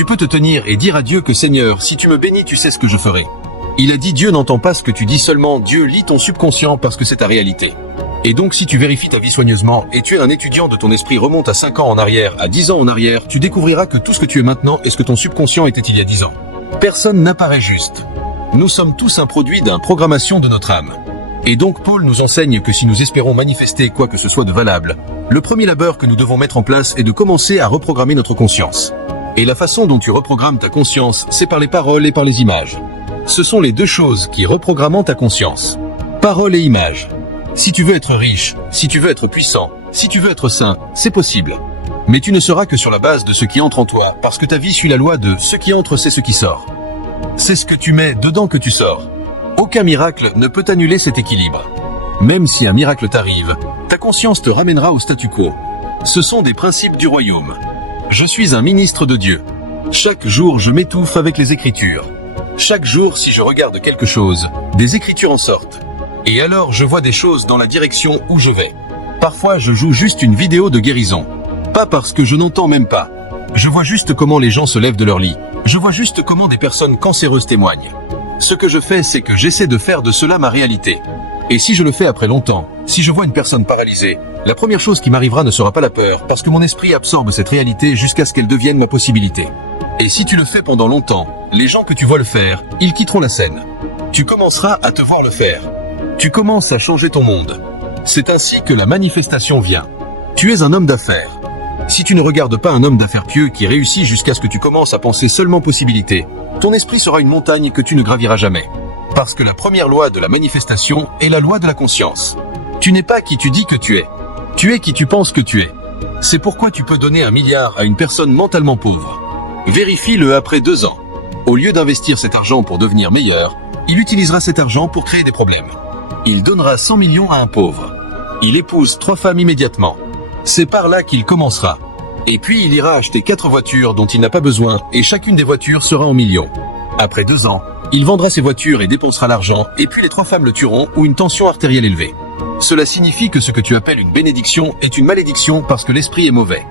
Tu peux te tenir et dire à Dieu que Seigneur, si tu me bénis, tu sais ce que je ferai. Il a dit Dieu n'entend pas ce que tu dis seulement, Dieu lit ton subconscient parce que c'est ta réalité. Et donc si tu vérifies ta vie soigneusement et tu es un étudiant de ton esprit remonte à 5 ans en arrière, à 10 ans en arrière, tu découvriras que tout ce que tu es maintenant est ce que ton subconscient était il y a 10 ans. Personne n'apparaît juste. Nous sommes tous un produit d'une programmation de notre âme. Et donc Paul nous enseigne que si nous espérons manifester quoi que ce soit de valable, le premier labeur que nous devons mettre en place est de commencer à reprogrammer notre conscience. Et la façon dont tu reprogrammes ta conscience, c'est par les paroles et par les images. Ce sont les deux choses qui reprogramment ta conscience. Paroles et images. Si tu veux être riche, si tu veux être puissant, si tu veux être sain, c'est possible. Mais tu ne seras que sur la base de ce qui entre en toi, parce que ta vie suit la loi de ce qui entre, c'est ce qui sort. C'est ce que tu mets dedans que tu sors. Aucun miracle ne peut annuler cet équilibre. Même si un miracle t'arrive, ta conscience te ramènera au statu quo. Ce sont des principes du royaume. Je suis un ministre de Dieu. Chaque jour, je m'étouffe avec les Écritures. Chaque jour, si je regarde quelque chose, des Écritures en sortent. Et alors, je vois des choses dans la direction où je vais. Parfois, je joue juste une vidéo de guérison. Pas parce que je n'entends même pas. Je vois juste comment les gens se lèvent de leur lit. Je vois juste comment des personnes cancéreuses témoignent. Ce que je fais, c'est que j'essaie de faire de cela ma réalité. Et si je le fais après longtemps, si je vois une personne paralysée, la première chose qui m'arrivera ne sera pas la peur, parce que mon esprit absorbe cette réalité jusqu'à ce qu'elle devienne ma possibilité. Et si tu le fais pendant longtemps, les gens que tu vois le faire, ils quitteront la scène. Tu commenceras à te voir le faire. Tu commences à changer ton monde. C'est ainsi que la manifestation vient. Tu es un homme d'affaires. Si tu ne regardes pas un homme d'affaires pieux qui réussit jusqu'à ce que tu commences à penser seulement possibilité, ton esprit sera une montagne que tu ne graviras jamais. Parce que la première loi de la manifestation est la loi de la conscience. Tu n'es pas qui tu dis que tu es. Tu es qui tu penses que tu es. C'est pourquoi tu peux donner 1 milliard à une personne mentalement pauvre. Vérifie-le après 2 ans. Au lieu d'investir cet argent pour devenir meilleur, il utilisera cet argent pour créer des problèmes. Il donnera 100 millions à un pauvre. Il épouse 3 femmes immédiatement. C'est par là qu'il commencera. Et puis il ira acheter 4 voitures dont il n'a pas besoin et chacune des voitures sera en millions. Après 2 ans, il vendra ses voitures et dépensera l'argent et puis les 3 femmes le tueront ou une tension artérielle élevée. Cela signifie que ce que tu appelles une bénédiction est une malédiction parce que l'esprit est mauvais.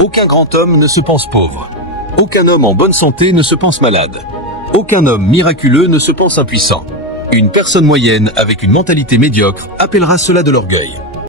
Aucun grand homme ne se pense pauvre. Aucun homme en bonne santé ne se pense malade. Aucun homme miraculeux ne se pense impuissant. Une personne moyenne avec une mentalité médiocre appellera cela de l'orgueil.